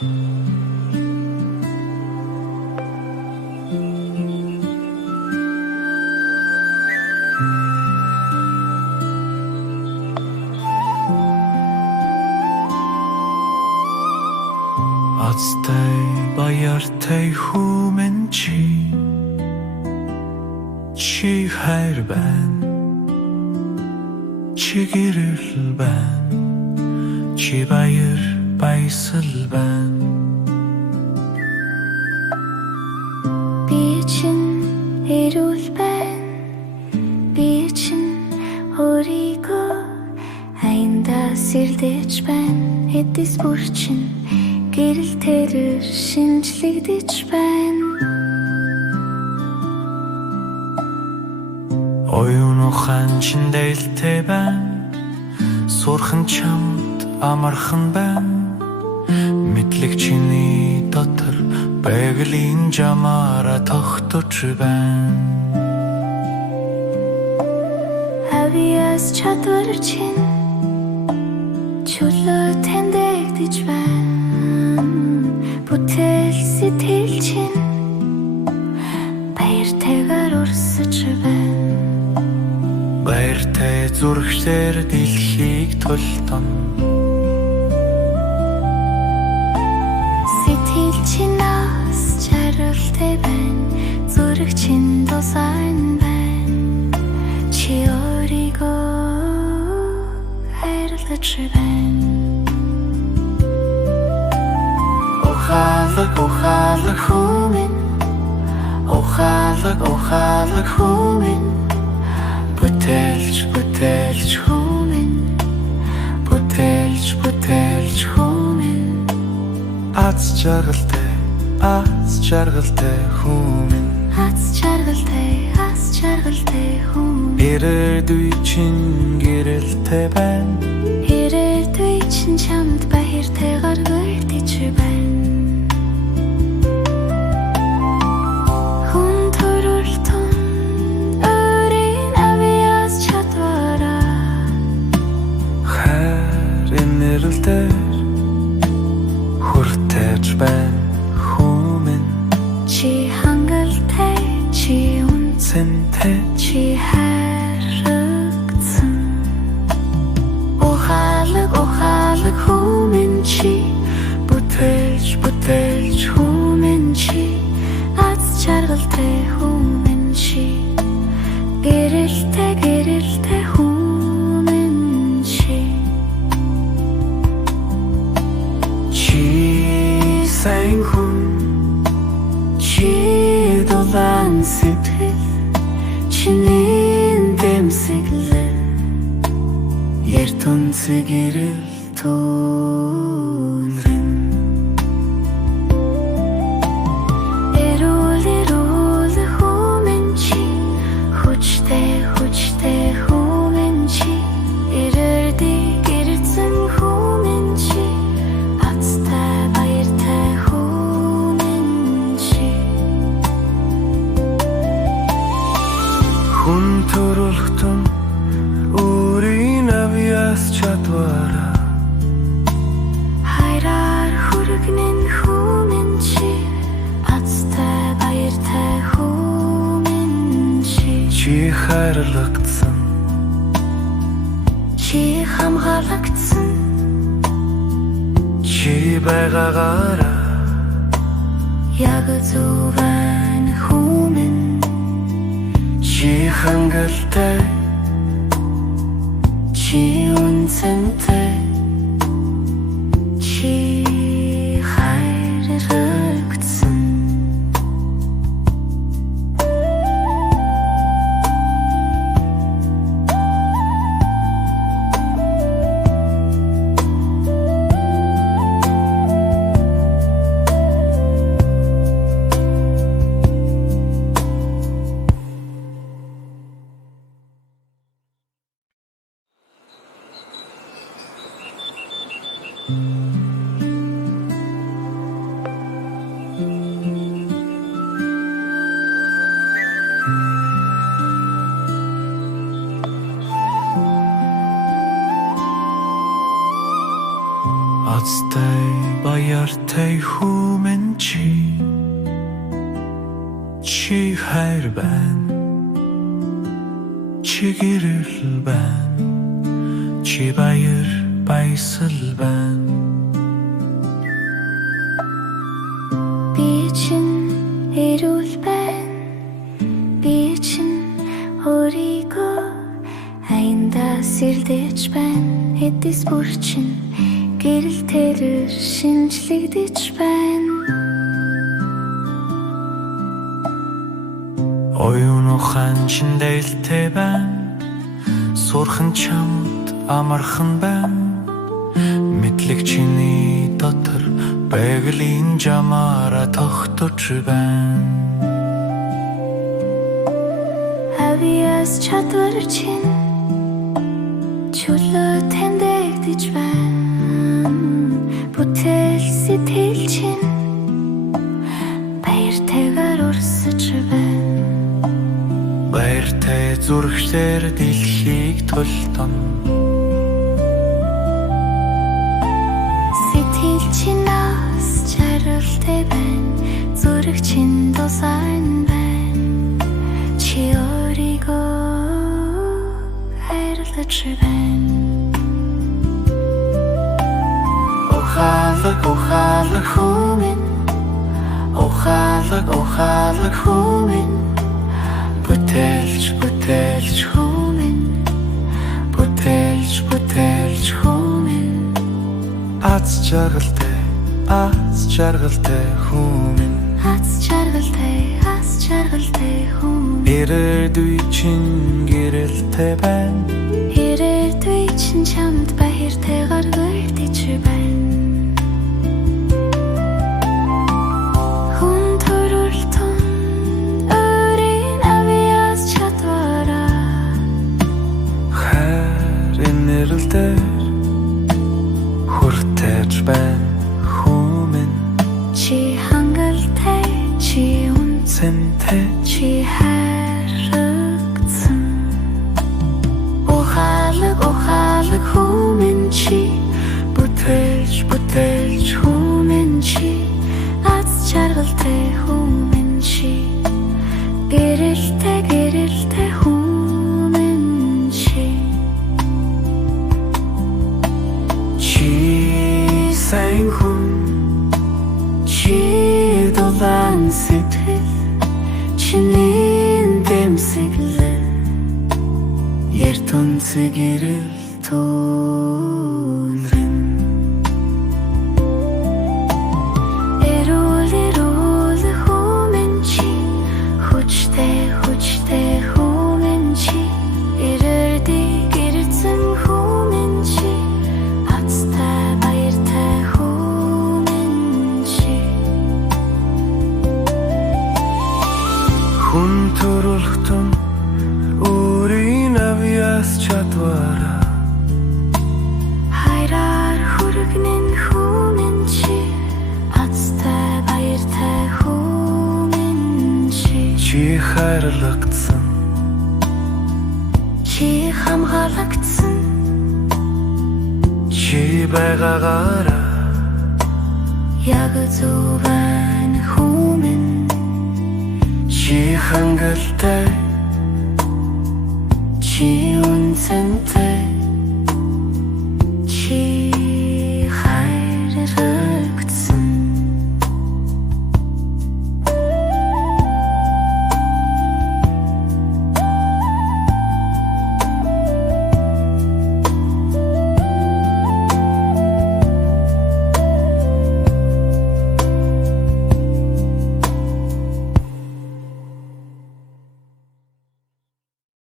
Azтай баяртай хүмүн чи хайр байна чи гэрэл байна чи баяр баясал байна би чинь эрүүл байна би чинь өөрийгөө аяндаа сэрдэж байна эдис бүр чинь гэрэл тэрээр шинжлэгдэж байна оюун ухаан чин дээлтэй байна сурхан чамд амархан байна мэдлэг чиний дотор байгалийн жамаараа тогтож байна авиас чадвар чинь чөлөө тэмдэгдэж байна бүтээл сэтгэл чинь баяртайгаар урсаж байна баяртай зүрхлэр дэлхийг тултан сэтгэл чинь нас жаргалтай байна зүрх чинь тусайн байна чи өөрийгөө хайрлаж байна ухаалаг хүмүн ухаалаг хүмүн бүтээлч хүмүн бүтээлч хүмүн аз жаргалтай хүмүн ирээдүй чинь гэрэлтэй байна ирээдүй чинь чамд баяртайгаар гэртэж байна хүн төрөлтөн өөрийн авиас чадвараа хайр инэрлдээр хүртэж байна хүмүн чи хангалттай чи үнцэнтэй чи хайрагдсан ухаалаг хүмүн чи бүтээлч хүмүн чи аз жаргалтай хүмүн чи гэрэлтэй хүмүн чи сайн хүн чи дулаан сэтгэл чиний дэмсэглэл ертөнцийг гэрэл туулрын эрүүл хүмүн чи хүчтэй хүмүн чи ирсэн хүмүн чи азтай баяртай хүмүн чи хүн төрөлхтөн өөрийн авиас чадвараа хайраар хүргэнэн хүмүн чи азтай баяртай хүмүн чи хайрлагдсан чи хамгаалагдсан чи байгаагаараа яг зөв байна хүмүн чи хангалттай чи үнцэнтэй чи хайрагдсан Azтай баяртай хүмүн чи хайр байна чи гэрэл байна чи баяр баясал байна Би чинь эрүүл байна би чинь өөрийгөө аянда сэрдэж байна эдис бүр чинь гэрэл тэрээр шинжлэгдэж байна Оюун ухаан чин дээлтэй байна Сурхан чамд амархан байна Мэдлэг чиний дотор Байгалийн жамаараа тогтож байна Авиас чадвар чинь чөлөө тэмдэгдэж байна Бүтээл сэтгэл чинь баяртайгаар урсаж байна Баяртай зүрхлэр дэлхийг тултан Сэтгэл чинь нас жаргалтай байна Зүрх чинь тусайн байна Чи өөрийгөө хайрлаж байна Ухаалаг хүмүн Ухаалаг хүмүн Бүтээлч хүмүн Бүтээлч хүмүн Аз жаргалтай хүмүн Аз жаргалтай хүмүн Ирээдүй чин гэрэлтэй байна Ирээдүй чинь чамд баяртайгаар гэрдэж байна Хүн төрөлтөн өөрийн авиас чадвараа Хайр инэрлдэр хүртэж байна хүмүн Чи хангалттай чи Цэнтэй чи хайрцсан Ухаалаг хүмүн чи Бүтээлч хүмүн чи Аз жаргалтай хүмүн чи Гэрэлтэй хүмүн чи Чи сайн хүн Чи дулаан сэтгэл Чиний дэмсэглэл ертөнцөг гэрэл түнрэн Эрүүл хүмүн чи Хүчтэй хүмүн чи Гэрэлцэн хүмүн чи Азтай баяртай хүмүн чи Хүн төрөлхтөн өөрийн авиас чадвараа Хайраар хүргэнэн хүмүн чи Азтай баяртай хүмүн чи Чи хайрлагдсан Чи хамгаалагдсан Чи байгаагаараа Яг зөв байна хүмүн Чи хангалттай Чи үнцэнтэй